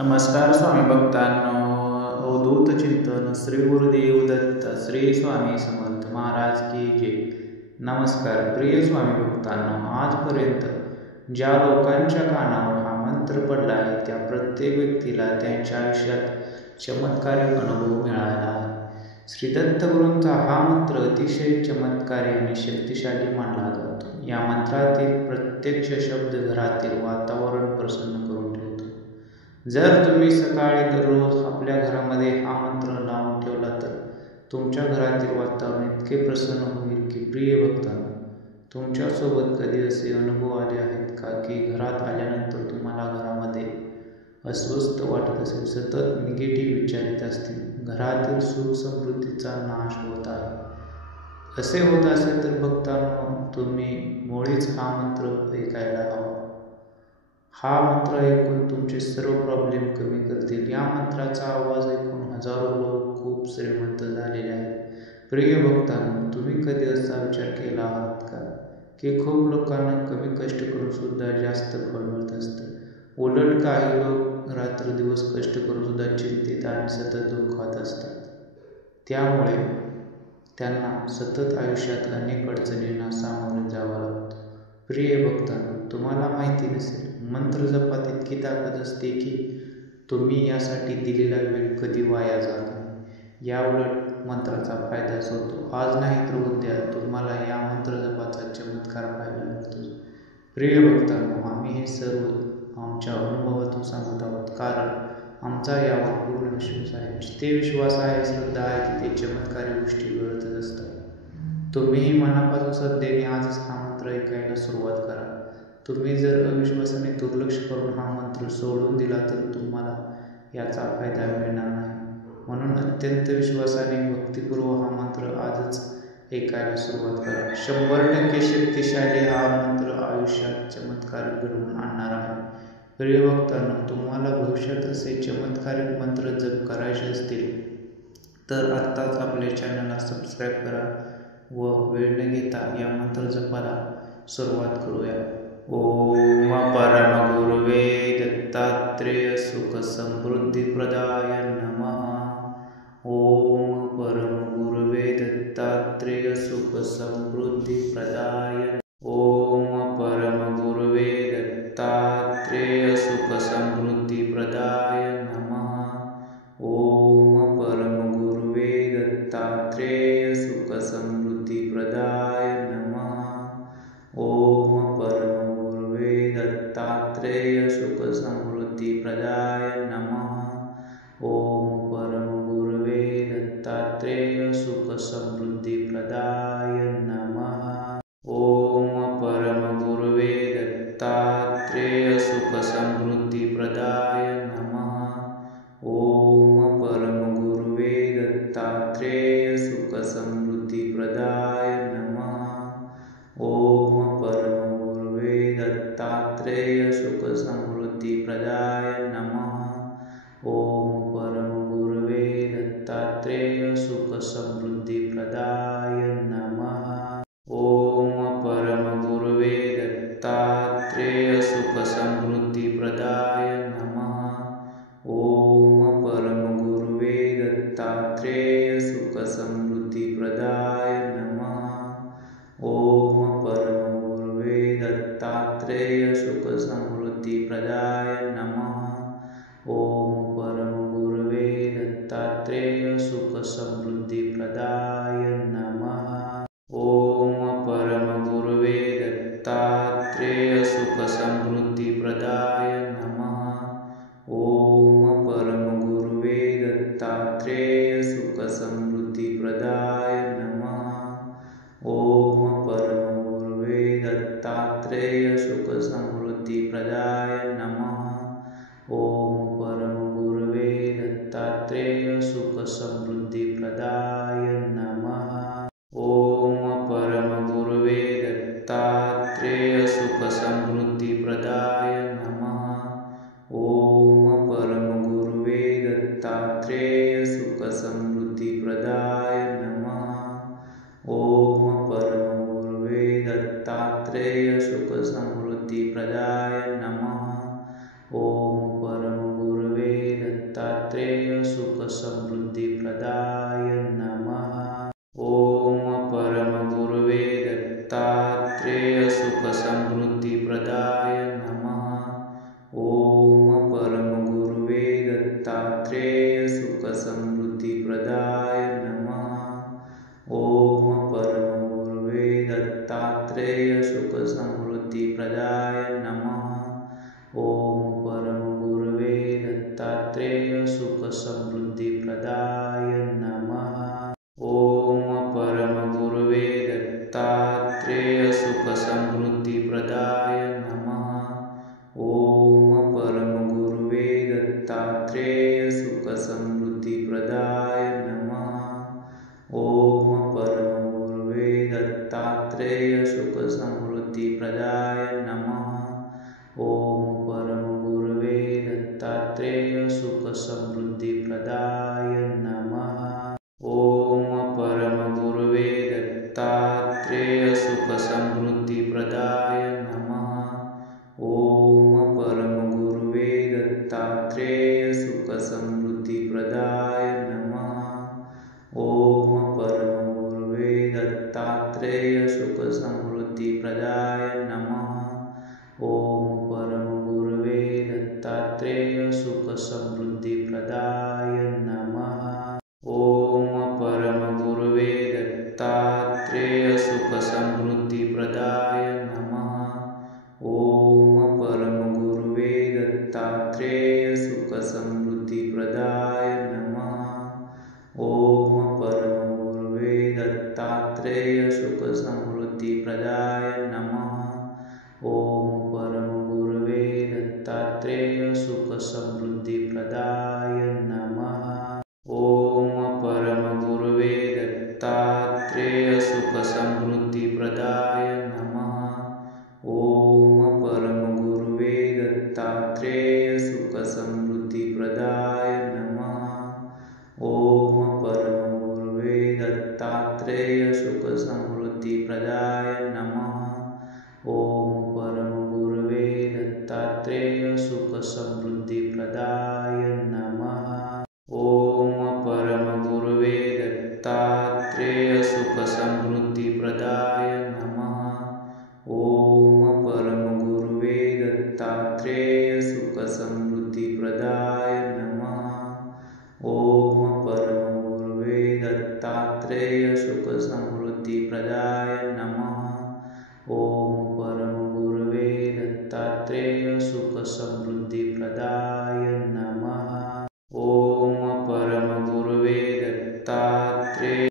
नमस्कार स्वामी भक्तांनो. अवधूत चिंतन श्री गुरुदेव दत्त श्री स्वामी समर्थ महाराज की जय. नमस्कार प्रिय स्वामी भक्तांनो. आजपर्यंत ज्या लोकांच्या कानावर हा मंत्र पडला आहे त्या प्रत्येक व्यक्तीला त्यांच्या आयुष्यात चमत्कारिक अनुभव मिळाला आहे. श्री दत्तगुरूंचा हा मंत्र अतिशय चमत्कारी आणि शक्तिशाली मानला जातो. या मंत्रातील प्रत्यक्ष शब्द घरातील वातावरण प्रसन्न करून ठेवतो. जर तुम्ही सकाळी दररोज आपल्या घरामध्ये हा मंत्र लावून ठेवला तर तुमच्या घरातील वातावरण इतके प्रसन्न होईल की प्रिय भक्तांनो, तुमच्यासोबत कधी असे अनुभव आले आहेत का की घरात आल्यानंतर तुम्हाला घरामध्ये अस्वस्थ वाटत असेल, सतत निगेटिव्ह विचार येत असतील, घरातील सुख समृद्धीचा नाश होत आहे. असे होत असेल तर भक्तांनो, तुम्ही मुळीच हा मंत्र ऐकायला हवा. हा मंत्र ऐकून तुमचे सर्व प्रॉब्लेम कमी करतील. या मंत्राचा आवाज ऐकून हजारो लोक खूप श्रीमंत झालेले आहेत. प्रिय भक्तांनो, तुम्ही कधी असा विचार केला आहात का की खूप लोकांना कमी कष्ट करून सुद्धा जास्त फळ मिळत असतं. उलट काही लोक रात्र दिवस कष्ट करून सुद्धा चिंतित आणि सतत दुःखात असतात. त्यामुळे त्यांना सतत आयुष्यात अनेक अडचणींना सामोरे जावं लागतं. प्रिय भक्तांनो, तुम्हाला माहिती नसेल, मंत्र जपात इतकी ताकद असते की तुम्ही यासाठी दिलेला वेळ कधी वाया जात नाही. याउलट मंत्राचा फायदाच होतो. आज नाही तर उद्या तुम्हाला या मंत्र जपाचा चमत्कार पाहायला मिळतो. प्रिय भक्तांनो, आम्ही हे सर्व आमच्या अनुभवातून सांगत आहोत, कारण आमचा यावर पूर्ण विश्वास आहे. जिथे विश्वास आहे, श्रद्धा आहे, तिथे चमत्कारी गोष्टी घडतच असतात. तुम्हीही मनापासून श्रद्धेने आजच हा मंत्र ऐकायला सुरुवात करा. तुम्ही जर अविश्वासाने दुर्लक्ष करून हा मंत्र सोडून दिला तर तुम्हाला याचा फायदा मिळणार नाही. म्हणून अत्यंत विश्वासाने भक्तिपूर्वक हा मंत्र आजच ऐकायला सुरुवात करा. 100% शक्तिशाली हा मंत्र आयुष्यात चमत्कार घडवून आणणार आहे. प्रिय भक्तांनो, तुम्हाला भविष्यात असे चमत्कारिक मंत्र जप करायचे असतील तर आत्ताच आपल्या चॅनलला सबस्क्राईब करा व वेळ न घेता या मंत्र जपाला सुरुवात करूया. ओम परम गुरुवे दत्तात्रेय सुख समृद्धी प्रदाय नमः. ओम परम गुरुवे दत्तात्रेय सुख समृद्धी प्रदाय. ओम परम गुरुवे दत्तात्रेय सुख समृद्धी प्रदाय नमः. ओम परम गुरुवे दत्तात्रेय सुख समृद्धी प्रदाय नमः. ओम परम गुरुवे दत्तात्रेय सुख समृद्धी प्रदाय नमः. ओम परम गुरुवे दत्तात्रेय सुख समृद्धी प्रदाय नमः. ओम परम गुरुवे दत्तात्रेय सुख समृद्धी प्रदाय नमः. ओम परम गुरुवे दत्तात्रेय सुख समृद्धी प्रदाय नमः. ओम परम गुरुवे दत्तात्रेय सुख समृद्धी प्रदाय नमः. ओम परम गुरुवे दत्तात्रेय सुख समृद्धी प्रदाय नमः. ओम परम गुरुवे दत्तात्रेय सुख समृद्धी प्रदाय नमः. ओम परम गुरुवे दत्तात्रेय सुख समृद्धी प्रदाय नमः. ओम परम गुरुवे दत्तात्रेय सुख समृद्धी प्रदाय नमः. ओम परम गुरुवे दत्तात्रेय सुख समृद्धी प्रदाय नमः. ओम परम गुरुवे दत्तात्रेय सुख समृद्धी प्रदाय नमः. ओम परम गुरुवे दत्तात्रेय सुख समृद्धी प्रदाय नमः. ओम परम गुरुवे दत्तात्रेय सुख समृद्धी प्रदाय नमः. ओम परम गुरुवे दत्तात्रेय सुख समृद्धी प्रदाय नमः. ओम परम गुरुवे दत्तात्रेय सुख समृद्धी प्रदाय नमः. ओम परम गुरुवे दत्तात्रेय सुख समृद्धी प्रदाय नमः. ओम परम गुरुवे दत्तात्रेय सुख समृद्धी प्रदाय नमः. ओम परम गुरुवे दत्तात्रेय सुखसमृद्धिप्रदाय नमः। ओम परमगुरवे दत्तात्रेय सुखसमृद्धिप्रदाय नमः। ओम परमगुरवे दत्तात्रेय सुखसमृद्धिप्रदाय नमः। ओम परमगुरवे दत्तात्रेय सुखसमृद्धिप्रदाय नमः। ओम परमगुरवे दत्तात्रेय सुखसमृद्धिप्रदाय नमः। ओम परमगुरवे दत्तात्रेय सुखसमृद्धिप्रदाय नमः। ओम परमगुरवे दत्तात्रेय सुखसमृद्धिप्रदाय नमः। ओम परमगुरवे दत्तात्रेय सुखसमृद्धिप्रदाय नमः। ओम परमगुरवे दत्तात्रेय सुखसमृद्धिप्रदाय नमः। ओम परमगुरवे दत्तात्रेय सुखसमृद्धिप्रदाय नमः। ओम परमगुरवे दत्तात्रेय सुखसमृद्धिप्रदाय नमः। ओम परमगुरवे दत्तात्रेय सुखसमृद्धिप्रदाय नमः। ओम परमगुरवे दत्तात्रेय सुखसमृद्धिप्रदाय नमः। ओम परमगुरवे दत्तात्रेय सुखसमृद्धिप्रदाय नमः। ओम परमगुरवे दत्तात्रेय सुखसमृद्धिप्रदाय नमः। ओम परमगुरवे दत्तात्रेय सुखसमृद्धिप्रदाय नमः। ओम परमगुरवे दत्तात्रेय सुखसमृद्धिप्रदाय नमः। ओम परमगुरवे दत्तात्रेय सुखसमृद्धिप्रदाय नमः। ओम परमगुरवे दत्तात्रेय सुखसमृद्धिप्रदाय नमः। ओम परमगुरवे दत्तात्रेय सुखसमृद्धिप्रदाय नमः। ओम परमगुरवे दत्तात्रेय सुखसमृद्धिप्रदाय नमः। ओम परमगुरवे दत्तात्रेय सुखसमृद्धिप्रदाय नमः। ओम परमगुरवे दत्तात्रेय सुखसमृद्धिप्रदाय नमः। ओम परमगुरवे दत्तात्रेय सुखसमृद्धिप्रदाय नमः। ओम परमगुरवे दत्तात्रेय सुखसमृद्धिप्रदाय नमः। ओम परमगुरवे दत्तात्रेय